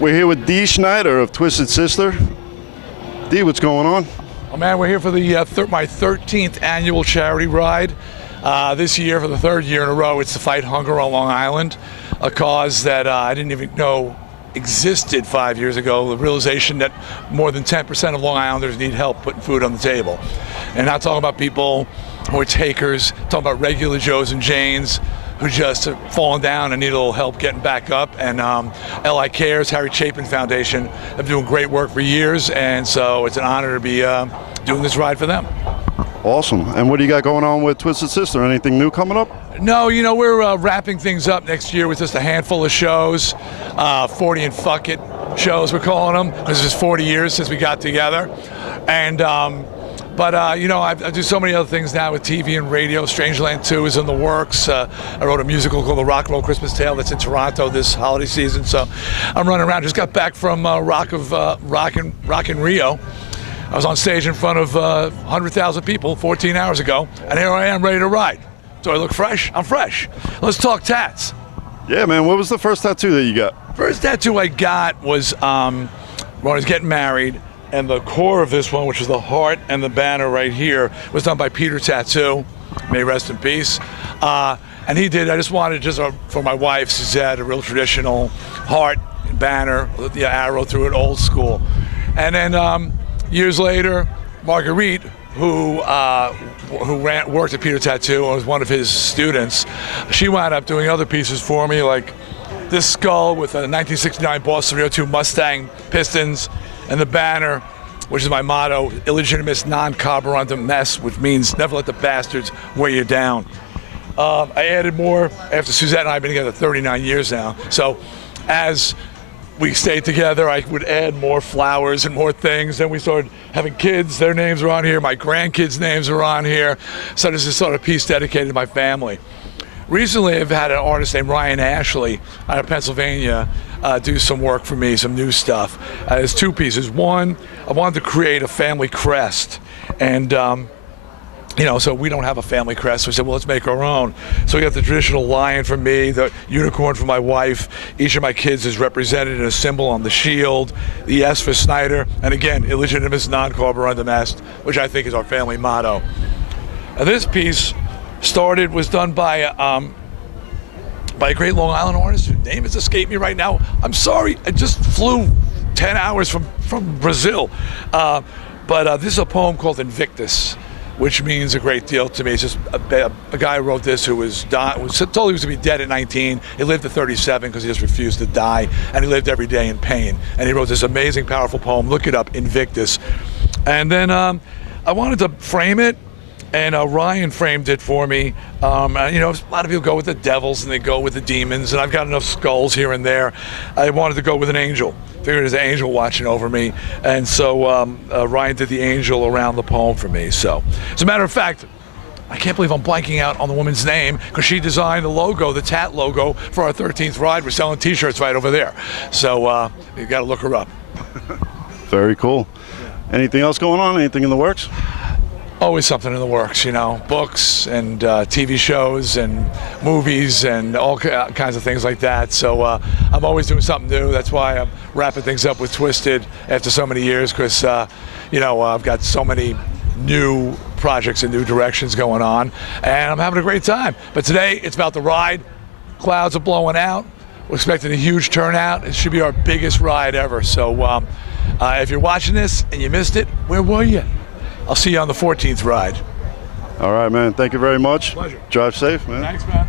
We're here with Dee Snider of Twisted Sister. Dee, what's going on? Oh man, we're here for the my 13th annual charity ride. This year, for the third year in a row, it's to fight hunger on Long Island, a cause that I didn't even know existed 5 years ago. The realization that more than 10% of Long Islanders need help putting food on the table. And not talking about people who are takers, talking about regular Joes and Janes who just have fallen down and need a little help getting back up. And LI Cares, Harry Chapin Foundation, have been doing great work for years, and so it's an honor to be doing this ride for them. Awesome. And what do you got going on with Twisted Sister? Anything new coming up? No, you know, we're wrapping things up next year with just a handful of shows, 40 and fuck it shows we're calling them. This is 40 years since we got together. And you know, I do so many other things now with TV and radio. Strangeland 2 is in the works. I wrote a musical called The Rock and Roll Christmas Tale that's in Toronto this holiday season. So I'm running around. Just got back from Rock in Rio. I was on stage in front of 100,000 people 14 hours ago, and here I am ready to ride. Do I look fresh? I'm fresh. Let's talk tats. Yeah, man. What was the first tattoo that you got? First tattoo I got was when I was getting married. And the core of this one, which is the heart and the banner right here, was done by Peter Tattoo. May he rest in peace. And he did, I just wanted for my wife, Suzette, a real traditional heart banner, the arrow through it, old school. And then years later, Marguerite, who worked at Peter Tattoo and was one of his students, she wound up doing other pieces for me, like this skull with a 1969 Boss 302 Mustang pistons, and the banner, which is my motto, illegitimus non carborundum mess, which means never let the bastards weigh you down. I added more after Suzette and I have been together 39 years now. So as we stayed together, I would add more flowers and more things. Then we started having kids, their names are on here, my grandkids' names are on here. So this is sort of a piece dedicated to my family. Recently, I've had an artist named Ryan Ashley out of Pennsylvania do some work for me, some new stuff. There's two pieces. One, I wanted to create a family crest, and you know, so we don't have a family crest. So we said, well, let's make our own. So we got the traditional lion for me, the unicorn for my wife. Each of my kids is represented in a symbol on the shield. The S for Snyder, and again, illegitimus non-carborundum est, which I think is our family motto. And this piece was done by a great Long Island artist whose name has escaped me right now. I'm sorry, I just flew 10 hours from Brazil. But this is a poem called Invictus, which means a great deal to me. It's just a guy who wrote this who was told he was going to be dead at 19. He lived to 37 because he just refused to die, and he lived every day in pain. And he wrote this amazing, powerful poem. Look it up, Invictus. And then I wanted to frame it, and Ryan framed it for me. You know, a lot of people go with the devils and they go with the demons, and I've got enough skulls here and there. I wanted to go with an angel. Figured there's an angel watching over me, and so Ryan did the angel around the poem for me. So, as a matter of fact, I can't believe I'm blanking out on the woman's name, because she designed the logo, the Tatt logo, for our 13th ride. We're selling t-shirts right over there. So you got to look her up. Very cool. Anything else going on? Anything in the works? Always something in the works, you know, books and TV shows and movies and all kinds of things like that. So I'm always doing something new. That's why I'm wrapping things up with Twisted after so many years, because, you know, I've got so many new projects and new directions going on, and I'm having a great time. But today, it's about the ride. Clouds are blowing out. We're expecting a huge turnout. It should be our biggest ride ever. So if you're watching this and you missed it, where were you? I'll see you on the 14th ride. All right, man. Thank you very much. Pleasure. Drive safe, man. Thanks, man.